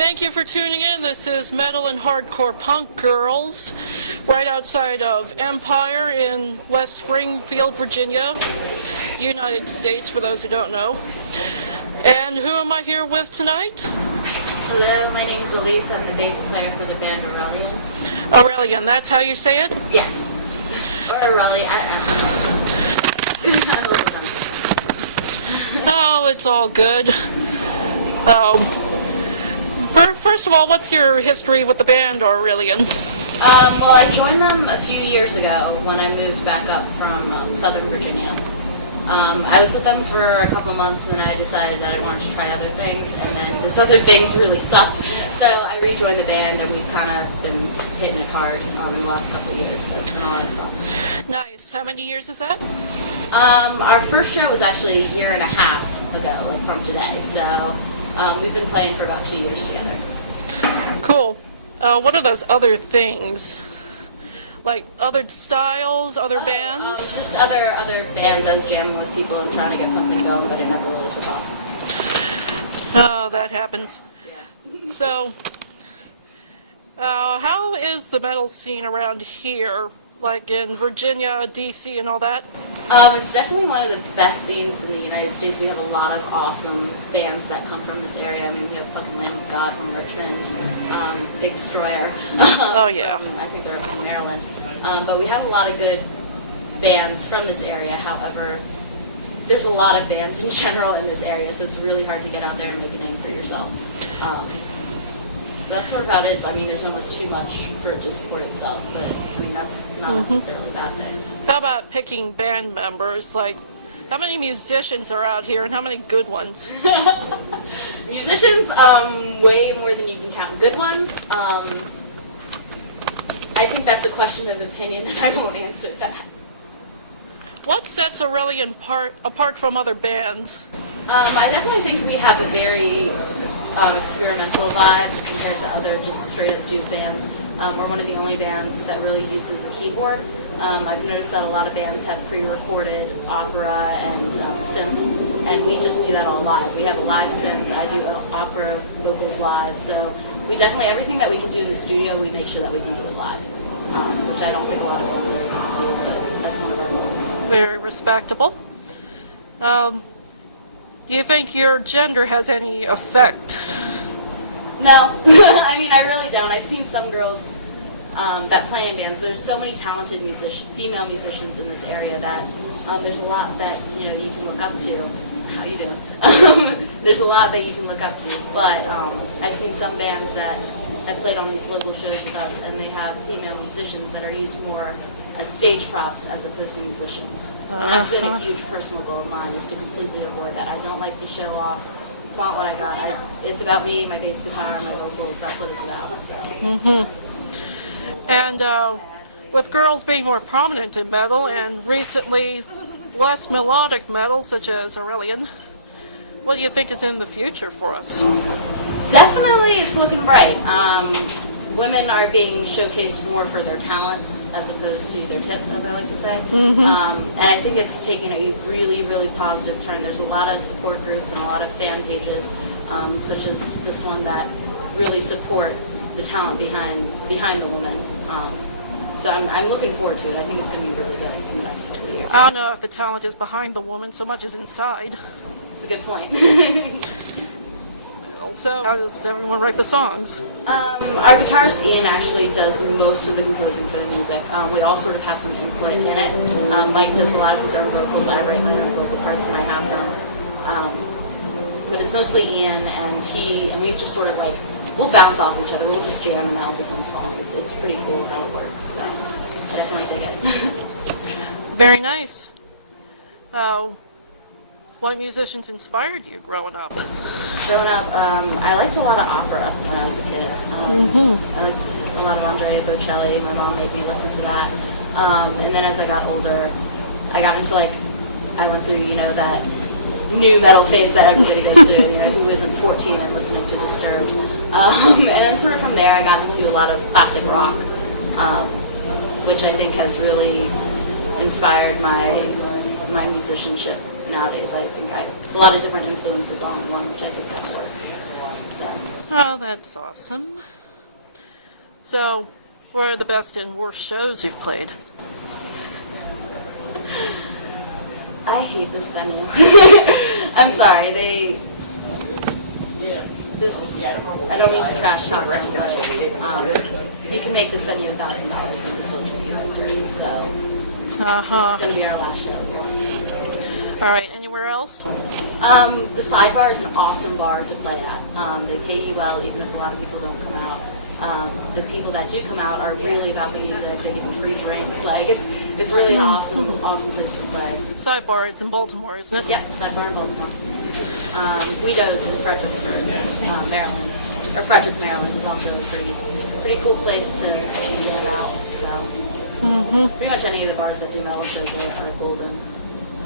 Thank you for tuning in. This is Metal and Hardcore Punk Girls, right outside of Empire in West Springfield, Virginia, United States, for those who don't know. And who am I here with tonight? Hello, my name is Elyse. I'm the bass player for the band Aurelian. Aurelian, that's how you say it? Yes. Or Aurelian, I don't know. Oh, it's all good. First of all, what's your history with the band Aurelian? Well, I joined them a few years ago when I moved back up from Southern Virginia. I was with them for a couple months, and then I decided that I wanted to try other things, and then those other things really sucked. So I rejoined the band, and we've kind of been hitting it hard in the last couple of years, so it's been a lot of fun. Nice. How many years is that? Our first show was actually a year and a half ago, like from today, so we've been playing for about 2 years together. Cool. What are those other things? Like other styles, other bands? Just other bands. I was jamming with people and trying to get something going, but it never really took off. Oh, that happens. Yeah. So, how is the metal scene around here? Like in Virginia, DC, and all that? It's definitely one of the best scenes in the United States. We have a lot of awesome bands that come from this area. I mean, we have fucking Lamb of God from Richmond, Big Destroyer. Oh, yeah. I think they're from Maryland. But we have a lot of good bands from this area. However, there's a lot of bands in general in this area, so it's really hard to get out there and make a name for yourself. So that's sort of how it is. I mean, there's almost too much for it to support itself, but I mean, that's not necessarily a bad thing. How about picking band members? Like, how many musicians are out here and how many good ones? Musicians, way more than you can count. Good ones, I think that's a question of opinion, and I won't answer that. What sets Aurelian apart from other bands? I definitely think we have a very experimental vibe compared to other just straight up Duke bands. We're one of the only bands that really uses a keyboard. I've noticed that a lot of bands have pre-recorded opera and synth, and we just do that all live. We have a live synth. I do opera vocals live, so we definitely, everything that we can do in the studio, we make sure that we can do it live, which I don't think a lot of bands are able to do, but that's one of our goals. Very respectable. Do you think your gender has any effect? No. I mean, I really don't. I've seen some girls that play in bands. There's so many talented female musicians in this area that there's a lot that, you know, you can look up to. How you doing? There's a lot that you can look up to, but I've seen some bands that have played on these local shows with us, and they have female musicians that are used more as stage props as opposed to musicians. And that's been a huge personal goal of mine, is to completely avoid that. I don't like to show off, flaunt what I got. It's about me, my bass guitar, my vocals. That's what it's about. So. And with girls being more prominent in metal, and recently less melodic metal, such as Aurelian, what do you think is in the future for us? Definitely, it's looking bright. Women are being showcased more for their talents as opposed to their tits, as I like to say. And I think it's taken a really, really positive turn. There's a lot of support groups and a lot of fan pages, such as this one, that really support the talent behind the woman. So I'm looking forward to it. I think it's going to be really good in the next couple of years. I don't know if the talent is behind the woman so much as inside. It's a good point. So, how does everyone write the songs? Our guitarist Ian actually does most of the composing for the music. We all sort of have some input in it. Mike does a lot of his own vocals. I write my own vocal parts when I have them. But it's mostly Ian, and we just sort of like, we'll bounce off each other. We'll just jam and that'll become a song. It's pretty cool how it works. So I definitely dig it. Very nice. What musicians inspired you growing up? Growing up, I liked a lot of opera when I was a kid. I liked a lot of Andrea Bocelli. My mom made me listen to that. And then as I got older, I got into I went through, you know, that new metal phase that everybody goes through. You know, who isn't 14 and listening to Disturbed. And then sort of from there, I got into a lot of classic rock, which I think has really inspired my musicianship nowadays. I think it's a lot of different influences on one, which I think kind of works. So. Oh, that's awesome. So, what are the best and worst shows you've played? I hate this venue. I'm sorry, I don't mean to trash talk them, but you can make this venue $1,000, but they still treat you like dirt, so this is going to be our last show here. Alright, anywhere else? The Sidebar is an awesome bar to play at. They pay you well, even if a lot of people don't come out. The people that do come out are really about the music. They give you free drinks. Like it's really an awesome place to play. Sidebar, it's in Baltimore, isn't it? Yep, Sidebar in Baltimore. Guido's in Fredericksburg, Maryland, or Frederick, Maryland is also a pretty cool place to jam out. So pretty much any of the bars that do metal shows are golden.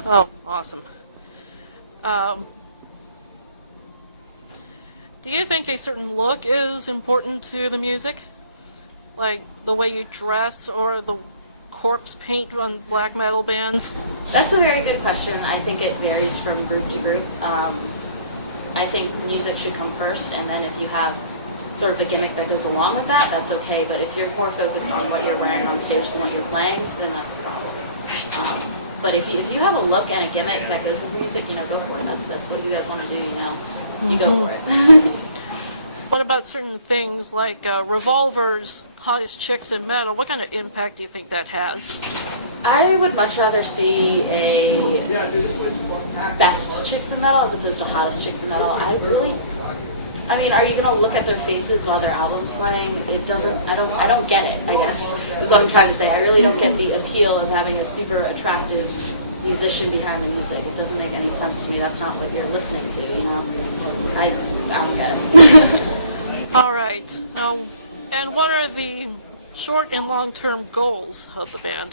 Oh, awesome. Do you think a certain look is important to the music? Like the way you dress or the corpse paint on black metal bands? That's a very good question. I think it varies from group to group. I think music should come first, and then if you have sort of a gimmick that goes along with that, that's okay. But if you're more focused on what you're wearing on stage than what you're playing, then that's a problem. But if you have a look and a gimmick that goes with music, go for it. That's what you guys want to do, You go for it. What about certain things like Revolver's Hottest Chicks in Metal? What kind of impact do you think that has? I would much rather see a Best Chicks in Metal as opposed to Hottest Chicks in Metal. I mean, are you going to look at their faces while their album's playing? I don't get it, I guess, is what I'm trying to say. I really don't get the appeal of having a super attractive musician behind the music. It doesn't make any sense to me. That's not what you're listening to, I don't get it. All right. And what are the short and long-term goals of the band?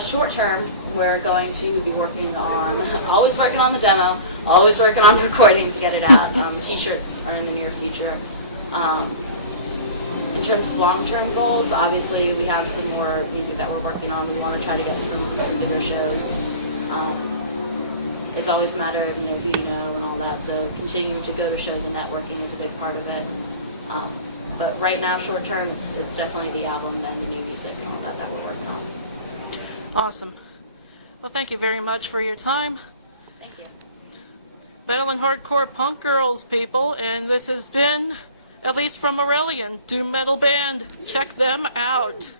Short term, we're going to be always working on the demo, always working on recording to get it out. T-shirts are in the near future. In terms of long-term goals, obviously we have some more music that we're working on. We want to try to get some bigger shows. It's always a matter of who you know and all that, so continuing to go to shows and networking is a big part of it. But right now, short term, it's definitely the album and the new music and all that we're working on. Awesome. Well, thank you very much for your time. Thank you. Metal and hardcore punk girls, people, and this has been Elyse from Aurelian, Doom Metal Band. Check them out.